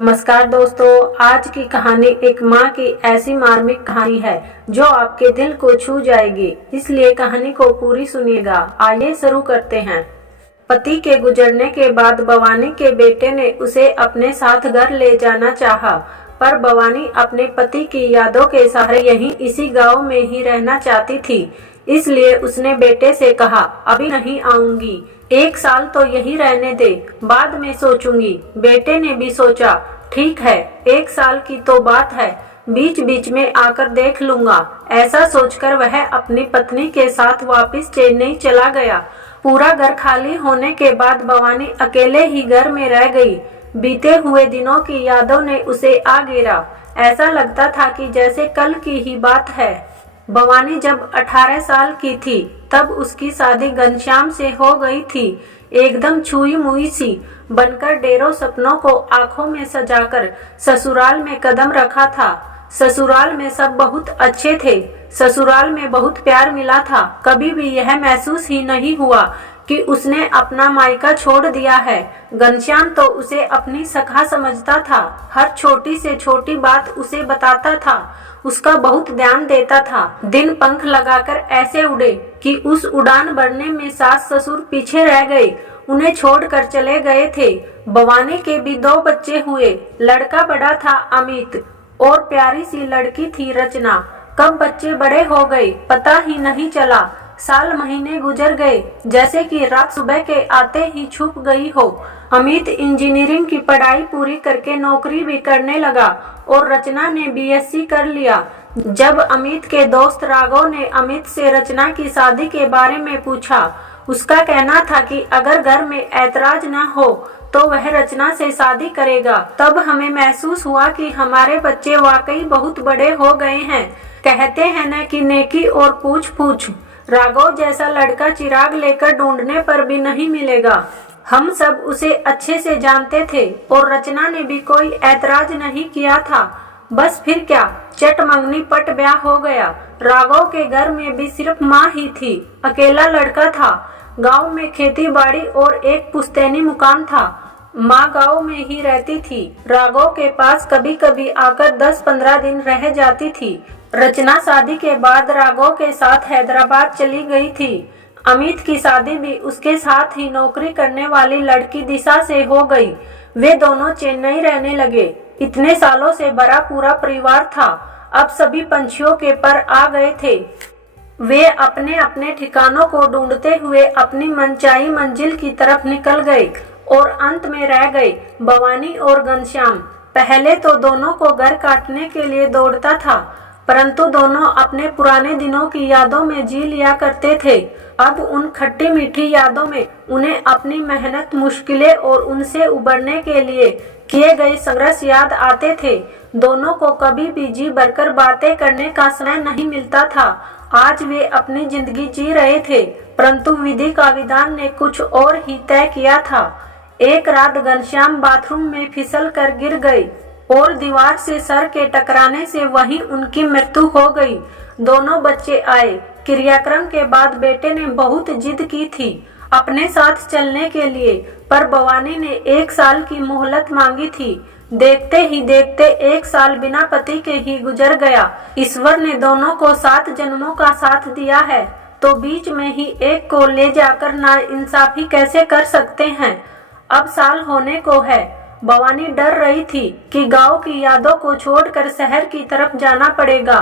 नमस्कार दोस्तों, आज की कहानी एक माँ की ऐसी मार्मिक कहानी है जो आपके दिल को छू जाएगी। इसलिए कहानी को पूरी सुनिएगा। आइए शुरू करते हैं। पति के गुजरने के बाद भवानी के बेटे ने उसे अपने साथ घर ले जाना चाहा, पर भवानी अपने पति की यादों के सहारे यहीं इसी गांव में ही रहना चाहती थी। इसलिए उसने बेटे से कहा, अभी नहीं आऊंगी, 1 साल तो यही रहने दे, बाद में सोचूंगी। बेटे ने भी सोचा, ठीक है, 1 साल की तो बात है, बीच बीच में आकर देख लूंगा। ऐसा सोचकर वह अपनी पत्नी के साथ वापस चेन्नई चला गया। पूरा घर खाली होने के बाद भवानी अकेले ही घर में रह गई। बीते हुए दिनों की यादों ने उसे आ घेरा। ऐसा लगता था कि जैसे कल की ही बात है। भवानी जब 18 साल की थी तब उसकी शादी घनश्याम से हो गई थी। एकदम छुई मुई सी बनकर ढेरों सपनों को आंखों में सजाकर ससुराल में कदम रखा था। ससुराल में सब बहुत अच्छे थे। ससुराल में बहुत प्यार मिला था। कभी भी यह महसूस ही नहीं हुआ कि उसने अपना मायका छोड़ दिया है। घनश्याम तो उसे अपनी सखा समझता था। हर छोटी से छोटी बात उसे बताता था। उसका बहुत ध्यान देता था। दिन पंख लगाकर ऐसे उड़े कि उस उड़ान भरने में सास ससुर पीछे रह गए, उन्हें छोड़कर चले गए थे। भवानी के भी 2 बच्चे हुए। लड़का बड़ा था अमित और प्यारी सी लड़की थी रचना। कब बच्चे बड़े हो गए पता ही नहीं चला। साल महीने गुजर गए जैसे कि रात सुबह के आते ही छुप गई हो। अमित इंजीनियरिंग की पढ़ाई पूरी करके नौकरी भी करने लगा और रचना ने बीएससी कर लिया। जब अमित के दोस्त राघव ने अमित से रचना की शादी के बारे में पूछा, उसका कहना था कि अगर घर में ऐतराज न हो तो वह रचना से शादी करेगा। तब हमें महसूस हुआ कि हमारे बच्चे वाकई बहुत बड़े हो गए हैं। कहते हैं न कि नेकी और पूछ पूछ। राघव जैसा लड़का चिराग लेकर ढूंढने पर भी नहीं मिलेगा। हम सब उसे अच्छे से जानते थे और रचना ने भी कोई ऐतराज नहीं किया था। बस फिर क्या, चट मंगनी पट ब्याह हो गया। राघव के घर में भी सिर्फ माँ ही थी। अकेला लड़का था। गांव में खेती बाड़ी और एक पुश्तैनी मकान था। माँ गांव में ही रहती थी। राघव के पास कभी कभी आकर 10-15 दिन रह जाती थी। रचना शादी के बाद राघव के साथ हैदराबाद चली गई थी। अमित की शादी भी उसके साथ ही नौकरी करने वाली लड़की दिशा से हो गई। वे दोनों चेन्नई रहने लगे। इतने सालों से बड़ा पूरा परिवार था। अब सभी पंछियों के पर आ गए थे। वे अपने अपने ठिकानों को ढूंढते हुए अपनी मनचाही मंजिल की तरफ निकल गए और अंत में रह गए भवानी और घनश्याम। पहले तो दोनों को घर काटने के लिए दौड़ता था, परंतु दोनों अपने पुराने दिनों की यादों में जी लिया करते थे। अब उन खट्टी मीठी यादों में उन्हें अपनी मेहनत, मुश्किलें और उनसे उबरने के लिए किए गए संघर्ष याद आते थे। दोनों को कभी भी जी भरकर बातें करने का समय नहीं मिलता था। आज वे अपनी जिंदगी जी रहे थे, परंतु विधि का विधान ने कुछ और ही तय किया था। एक रात घनश्याम बाथरूम में फिसल कर गिर गए और दीवार से सर के टकराने से वहीं उनकी मृत्यु हो गई। दोनों बच्चे आए। क्रियाक्रम के बाद बेटे ने बहुत जिद की थी अपने साथ चलने के लिए, पर भवानी ने 1 साल की मोहलत मांगी थी। देखते ही देखते 1 साल बिना पति के ही गुजर गया। ईश्वर ने दोनों को 7 जन्मों का साथ दिया है, तो बीच में ही एक को ले जाकर नाइंसाफी कैसे कर सकते हैं। अब साल होने को है। भवानी डर रही थी कि गांव की यादों को छोड़कर शहर की तरफ जाना पड़ेगा।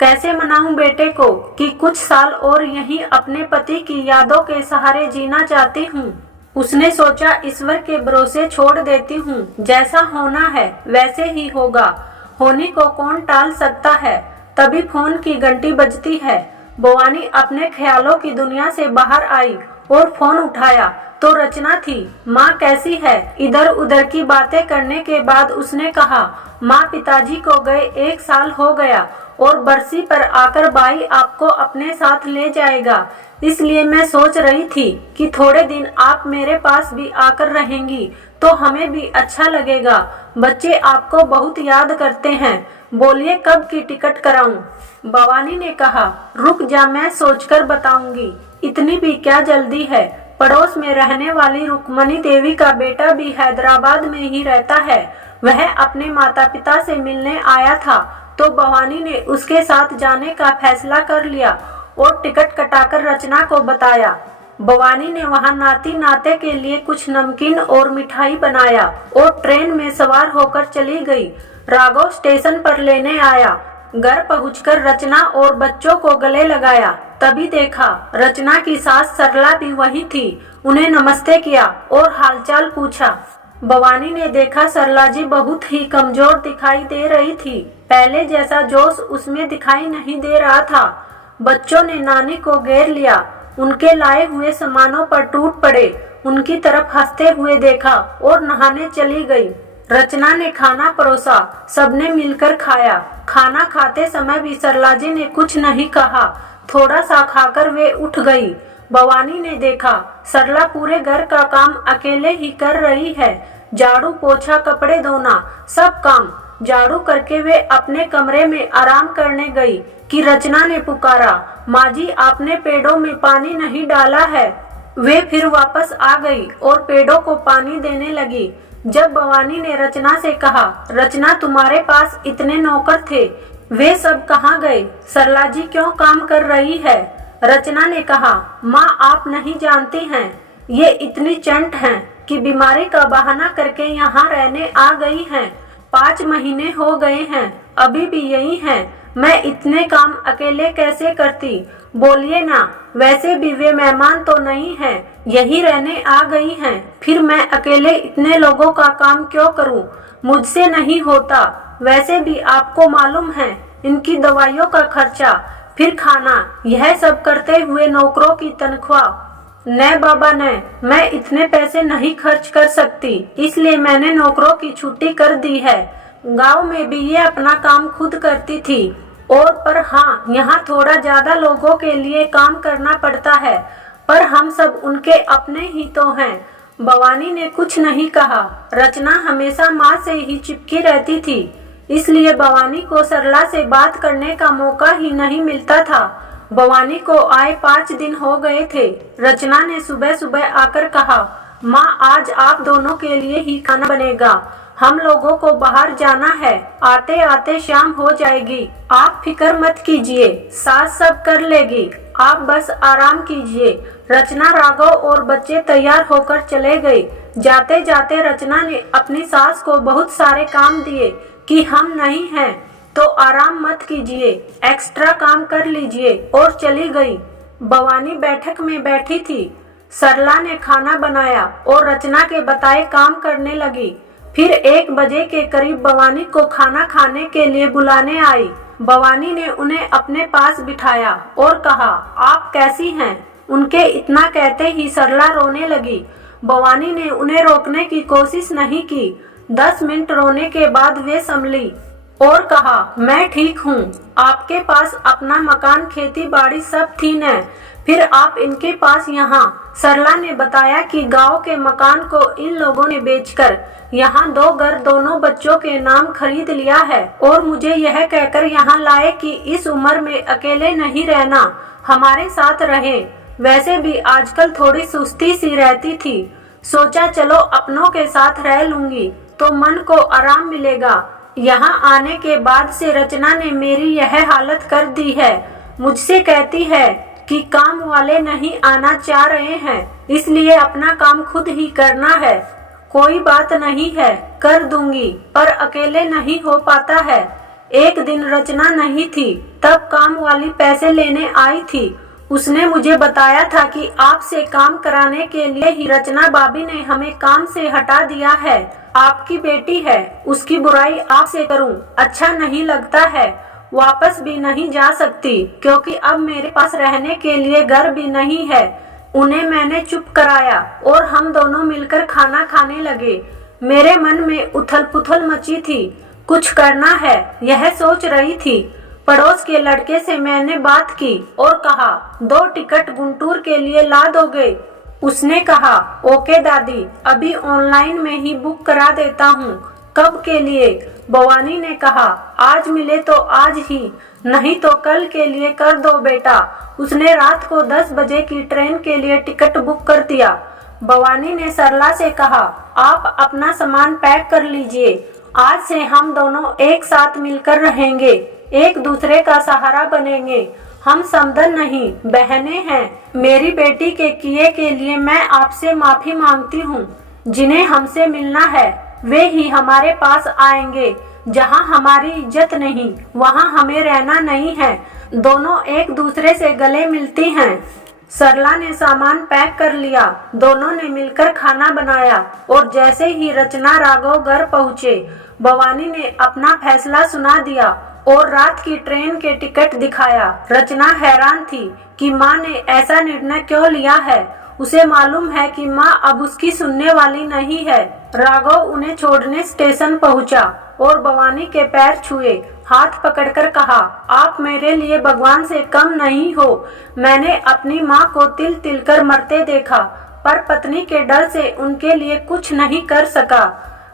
कैसे मनाऊं बेटे को कि कुछ साल और यहीं अपने पति की यादों के सहारे जीना चाहती हूँ। उसने सोचा, ईश्वर के भरोसे छोड़ देती हूँ। जैसा होना है वैसे ही होगा। होने को कौन टाल सकता है। तभी फोन की घंटी बजती है। भवानी अपने ख्यालों की दुनिया से बाहर आई और फोन उठाया तो रचना थी। माँ कैसी है? इधर उधर की बातें करने के बाद उसने कहा, माँ पिताजी को गए 1 साल हो गया और बरसी पर आकर भाई आपको अपने साथ ले जाएगा। इसलिए मैं सोच रही थी कि थोड़े दिन आप मेरे पास भी आकर रहेंगी तो हमें भी अच्छा लगेगा। बच्चे आपको बहुत याद करते हैं। बोलिए कब की टिकट कराऊं? भवानी ने कहा, रुक जा, मैं सोचकर बताऊंगी। इतनी भी क्या जल्दी है? पड़ोस में रहने वाली रुक्मणी देवी का बेटा भी हैदराबाद में ही रहता है। वह अपने माता पिता से मिलने आया था तो भवानी ने उसके साथ जाने का फैसला कर लिया और टिकट कटाकर रचना को बताया। भवानी ने वहां नाती नाते के लिए कुछ नमकीन और मिठाई बनाया और ट्रेन में सवार होकर चली गई। राघव स्टेशन पर लेने आया। घर पहुंचकर रचना और बच्चों को गले लगाया। तभी देखा रचना की सास सरला भी वही थी। उन्हें नमस्ते किया और हालचाल पूछा। भवानी ने देखा सरला जी बहुत ही कमजोर दिखाई दे रही थी। पहले जैसा जोश उसमें दिखाई नहीं दे रहा था। बच्चों ने नानी को घेर लिया। उनके लाए हुए सामानों पर टूट पड़े। उनकी तरफ हंसते हुए देखा और नहाने चली गई। रचना ने खाना परोसा। सबने मिलकर खाया। खाना खाते समय भी सरला जी ने कुछ नहीं कहा। थोड़ा सा खाकर वे उठ गई। भवानी ने देखा सरला पूरे घर का काम अकेले ही कर रही है। झाड़ू पोछा कपड़े धोना सब काम। झाड़ू करके वे अपने कमरे में आराम करने गई कि रचना ने पुकारा, माँ जी आपने पेड़ों में पानी नहीं डाला है। वे फिर वापस आ गई और पेड़ों को पानी देने लगी। जब भवानी ने रचना से कहा, रचना तुम्हारे पास इतने नौकर थे, वे सब कहाँ गए? सरला जी क्यों काम कर रही है? रचना ने कहा, माँ आप नहीं जानती हैं, ये इतनी चंट हैं कि बीमारी का बहाना करके यहाँ रहने आ गई हैं। 5 महीने हो गए हैं, अभी भी यही हैं। मैं इतने काम अकेले कैसे करती? बोलिए ना, वैसे भी वे मेहमान तो नहीं हैं, यही रहने आ गई हैं। फिर मैं अकेले इतने लोगों का काम क्यों करूं? मुझसे नहीं होता। वैसे भी आपको मालूम है इनकी दवाइयों का खर्चा, फिर खाना, यह सब करते हुए नौकरों की तनख्वाह। न बाबा न, मैं इतने पैसे नहीं खर्च कर सकती, इसलिए मैंने नौकरों की छुट्टी कर दी है। गांव में भी ये अपना काम खुद करती थी और पर हाँ, यहाँ थोड़ा ज्यादा लोगों के लिए काम करना पड़ता है, पर हम सब उनके अपने ही तो हैं। भवानी ने कुछ नहीं कहा। रचना हमेशा माँ से ही चिपकी रहती थी, इसलिए भवानी को सरला से बात करने का मौका ही नहीं मिलता था। भवानी को आए 5 दिन हो गए थे। रचना ने सुबह सुबह आकर कहा, माँ आज आप दोनों के लिए ही खाना बनेगा, हम लोगों को बाहर जाना है, आते आते शाम हो जाएगी। आप फिक्र मत कीजिए, सास सब कर लेगी, आप बस आराम कीजिए। रचना, राघव और बच्चे तैयार होकर चले गए। जाते जाते रचना ने अपनी सास को बहुत सारे काम दिए कि हम नहीं हैं तो आराम मत कीजिए, एक्स्ट्रा काम कर लीजिए, और चली गई। भवानी बैठक में बैठी थी। सरला ने खाना बनाया और रचना के बताए काम करने लगी। फिर 1 बजे के करीब भवानी को खाना खाने के लिए बुलाने आई। भवानी ने उन्हें अपने पास बिठाया और कहा, आप कैसी हैं? उनके इतना कहते ही सरला रोने लगी। भवानी ने उन्हें रोकने की कोशिश नहीं की। 10 मिनट रोने के बाद वे संभली और कहा, मैं ठीक हूँ, आपके पास अपना मकान, खेती बाड़ी सब थी न, फिर आप इनके पास यहाँ। सरला ने बताया कि गांव के मकान को इन लोगों ने बेचकर यहाँ 2 घर दोनों बच्चों के नाम खरीद लिया है और मुझे यह कहकर यहाँ लाए कि इस उम्र में अकेले नहीं रहना, हमारे साथ रहें। वैसे भी आजकल थोड़ी सुस्ती सी रहती थी, सोचा चलो अपनों के साथ रह लूंगी तो मन को आराम मिलेगा। यहाँ आने के बाद से रचना ने मेरी यह हालत कर दी है। मुझसे कहती है कि काम वाले नहीं आना चाह रहे हैं, इसलिए अपना काम खुद ही करना है। कोई बात नहीं है, कर दूंगी, पर अकेले नहीं हो पाता है। एक दिन रचना नहीं थी, तब काम वाली पैसे लेने आई थी। उसने मुझे बताया था कि आपसे काम कराने के लिए ही रचना भाभी ने हमें काम से हटा दिया है। आपकी बेटी है, उसकी बुराई आपसे करूं अच्छा नहीं लगता है। वापस भी नहीं जा सकती क्योंकि अब मेरे पास रहने के लिए घर भी नहीं है। उन्हें मैंने चुप कराया और हम दोनों मिलकर खाना खाने लगे। मेरे मन में उथल पुथल मची थी, कुछ करना है यह सोच रही थी। पड़ोस के लड़के से मैंने बात की और कहा, 2 टिकट गुंटूर के लिए ला दोगे? उसने कहा, ओके दादी, अभी ऑनलाइन में ही बुक करा देता हूँ। कब के लिए? भवानी ने कहा, आज मिले तो आज ही, नहीं तो कल के लिए कर दो बेटा। उसने रात को 10 बजे की ट्रेन के लिए टिकट बुक कर दिया। भवानी ने सरला से कहा, आप अपना सामान पैक कर लीजिए आज से हम दोनों एक साथ मिलकर रहेंगे, एक दूसरे का सहारा बनेंगे। हम समधन नहीं, बहनें हैं। मेरी बेटी के किए के लिए मैं आपसे माफी मांगती हूँ। जिन्हें हमसे मिलना है वे ही हमारे पास आएंगे। जहाँ हमारी इज्जत नहीं वहाँ हमें रहना नहीं है। दोनों एक दूसरे से गले मिलती हैं। सरला ने सामान पैक कर लिया। दोनों ने मिलकर खाना बनाया और जैसे ही रचना राघव घर पहुँचे, भवानी ने अपना फैसला सुना दिया और रात की ट्रेन के टिकट दिखाया। रचना हैरान थी कि माँ ने ऐसा निर्णय क्यों लिया है। उसे मालूम है कि माँ अब उसकी सुनने वाली नहीं है। राघव उन्हें छोड़ने स्टेशन पहुँचा और भवानी के पैर छुए, हाथ पकड़कर कहा, आप मेरे लिए भगवान से कम नहीं हो। मैंने अपनी माँ को तिल तिल कर मरते देखा, पर पत्नी के डर से उनके लिए कुछ नहीं कर सका।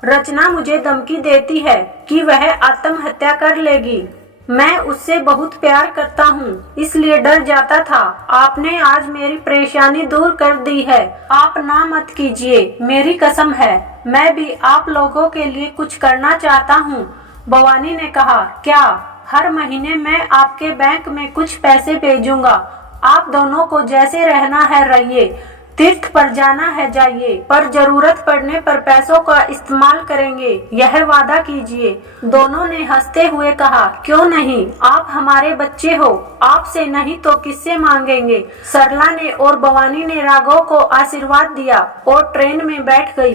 रचना मुझे धमकी देती है कि वह आत्महत्या कर लेगी। मैं उससे बहुत प्यार करता हूँ, इसलिए डर जाता था। आपने आज मेरी परेशानी दूर कर दी है। आप ना मत कीजिए, मेरी कसम है। मैं भी आप लोगों के लिए कुछ करना चाहता हूँ। भवानी ने कहा, क्या? हर महीने मैं आपके बैंक में कुछ पैसे भेजूंगा। आप दोनों को जैसे रहना है रहिए, तीर्थ पर जाना है जाइए, पर जरूरत पड़ने पर पैसों का इस्तेमाल करेंगे, यह वादा कीजिए। दोनों ने हंसते हुए कहा, क्यों नहीं, आप हमारे बच्चे हो, आपसे नहीं तो किससे मांगेंगे। सरला ने और भवानी ने राघव को आशीर्वाद दिया और ट्रेन में बैठ गई।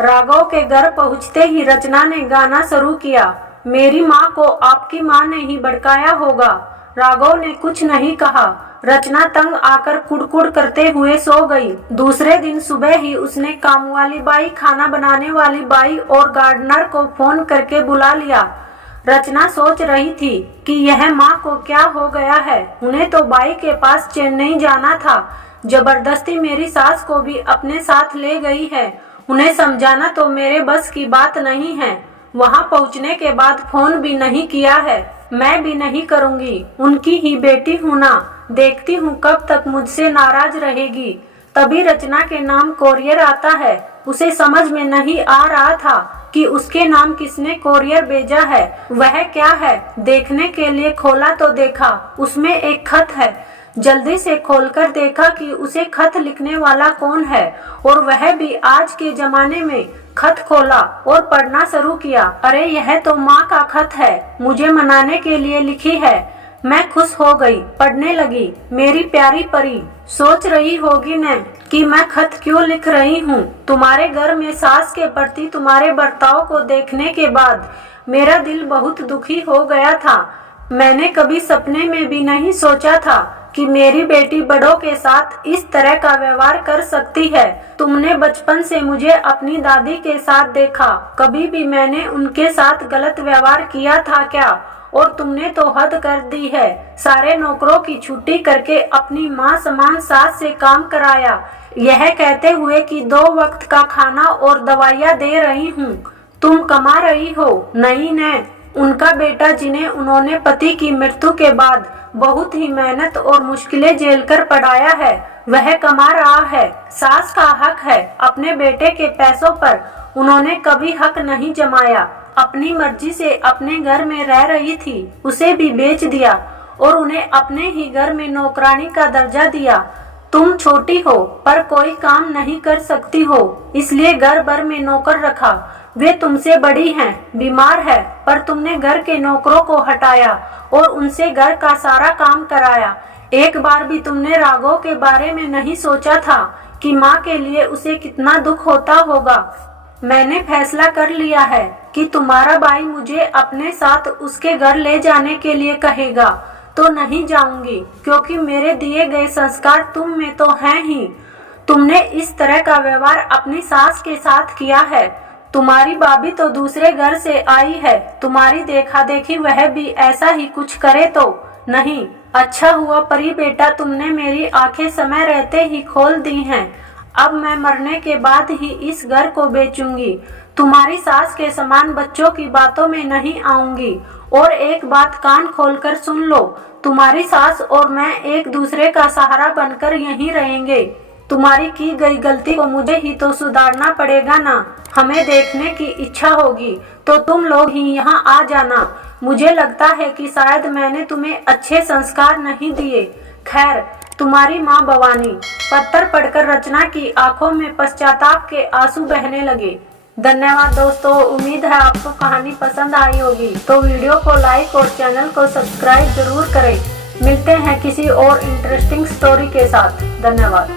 राघव के घर पहुंचते ही रचना ने गाना शुरू किया। मेरी माँ को आपकी माँ ने ही भड़काया होगा। राघव ने कुछ नहीं कहा। रचना तंग आकर कुड़कुड़ करते हुए सो गई। दूसरे दिन सुबह ही उसने काम वाली बाई, खाना बनाने वाली बाई और गार्डनर को फोन करके बुला लिया। रचना सोच रही थी कि यह माँ को क्या हो गया है। उन्हें तो बाई के पास चेन्नई जाना था। जबरदस्ती मेरी सास को भी अपने साथ ले गई है। उन्हें समझाना तो मेरे बस की बात नहीं है। वहाँ पहुँचने के बाद फोन भी नहीं किया है। मैं भी नहीं करूँगी, उनकी ही बेटी हूँ ना। देखती हूँ कब तक मुझसे नाराज रहेगी। तभी रचना के नाम कोरियर आता है। उसे समझ में नहीं आ रहा था कि उसके नाम किसने कोरियर भेजा है। वह क्या है देखने के लिए खोला तो देखा उसमें एक खत है। जल्दी से खोलकर देखा कि उसे खत लिखने वाला कौन है, और वह भी आज के जमाने में। खत खोला और पढ़ना शुरू किया। अरे यह तो माँ का खत है, मुझे मनाने के लिए लिखी है। मैं खुश हो गई, पढ़ने लगी। मेरी प्यारी परी, सोच रही होगी न कि मैं खत क्यों लिख रही हूँ। तुम्हारे घर में सास के प्रति तुम्हारे बर्ताव को देखने के बाद मेरा दिल बहुत दुखी हो गया था। मैंने कभी सपने में भी नहीं सोचा था कि मेरी बेटी बड़ों के साथ इस तरह का व्यवहार कर सकती है। तुमने बचपन से मुझे अपनी दादी के साथ देखा, कभी भी मैंने उनके साथ गलत व्यवहार किया था क्या? और तुमने तो हद कर दी है। सारे नौकरों की छुट्टी करके अपनी माँ समान सास से काम कराया, यह कहते हुए कि 2 वक्त का खाना और दवाइयाँ दे रही हूँ। तुम कमा रही हो, नहीं न? उनका बेटा जिन्हें उन्होंने पति की मृत्यु के बाद बहुत ही मेहनत और मुश्किलें झेलकर पढ़ाया है, वह कमा रहा है। सास का हक है अपने बेटे के पैसों पर, उन्होंने कभी हक नहीं जमाया। अपनी मर्जी से अपने घर में रह रही थी, उसे भी बेच दिया और उन्हें अपने ही घर में नौकरानी का दर्जा दिया। तुम छोटी हो पर कोई काम नहीं कर सकती हो, इसलिए घर भर में नौकर रखा। वे तुमसे बड़ी हैं, बीमार है, पर तुमने घर के नौकरों को हटाया और उनसे घर का सारा काम कराया। एक बार भी तुमने राघव के बारे में नहीं सोचा था कि माँ के लिए उसे कितना दुख होता होगा। मैंने फैसला कर लिया है कि तुम्हारा भाई मुझे अपने साथ उसके घर ले जाने के लिए कहेगा तो नहीं जाऊंगी, क्योंकि मेरे दिए गए संस्कार तुम में तो हैं ही। तुमने इस तरह का व्यवहार अपनी सास के साथ किया है। तुम्हारी भाभी तो दूसरे घर से आई है, तुम्हारी देखा देखी वह भी ऐसा ही कुछ करे तो नहीं। अच्छा हुआ परी बेटा, तुमने मेरी आंखें समय रहते ही खोल दी हैं। अब मैं मरने के बाद ही इस घर को बेचूंगी। तुम्हारी सास के समान बच्चों की बातों में नहीं आऊंगी। और एक बात कान खोलकर सुन लो, तुम्हारी सास और मैं एक दूसरे का सहारा बनकर यहीं रहेंगे। तुम्हारी की गई गलती को मुझे ही तो सुधारना पड़ेगा ना। हमें देखने की इच्छा होगी तो तुम लोग ही यहाँ आ जाना। मुझे लगता है कि शायद मैंने तुम्हें अच्छे संस्कार नहीं दिए। खैर, तुम्हारी माँ भवानी। पत्थर पढ़कर रचना की आंखों में पश्चाताप के आंसू बहने लगे। धन्यवाद दोस्तों, उम्मीद है आपको कहानी पसंद आई होगी। तो वीडियो को लाइक और चैनल को सब्सक्राइब जरूर करें। मिलते हैं किसी और इंटरेस्टिंग स्टोरी के साथ। धन्यवाद।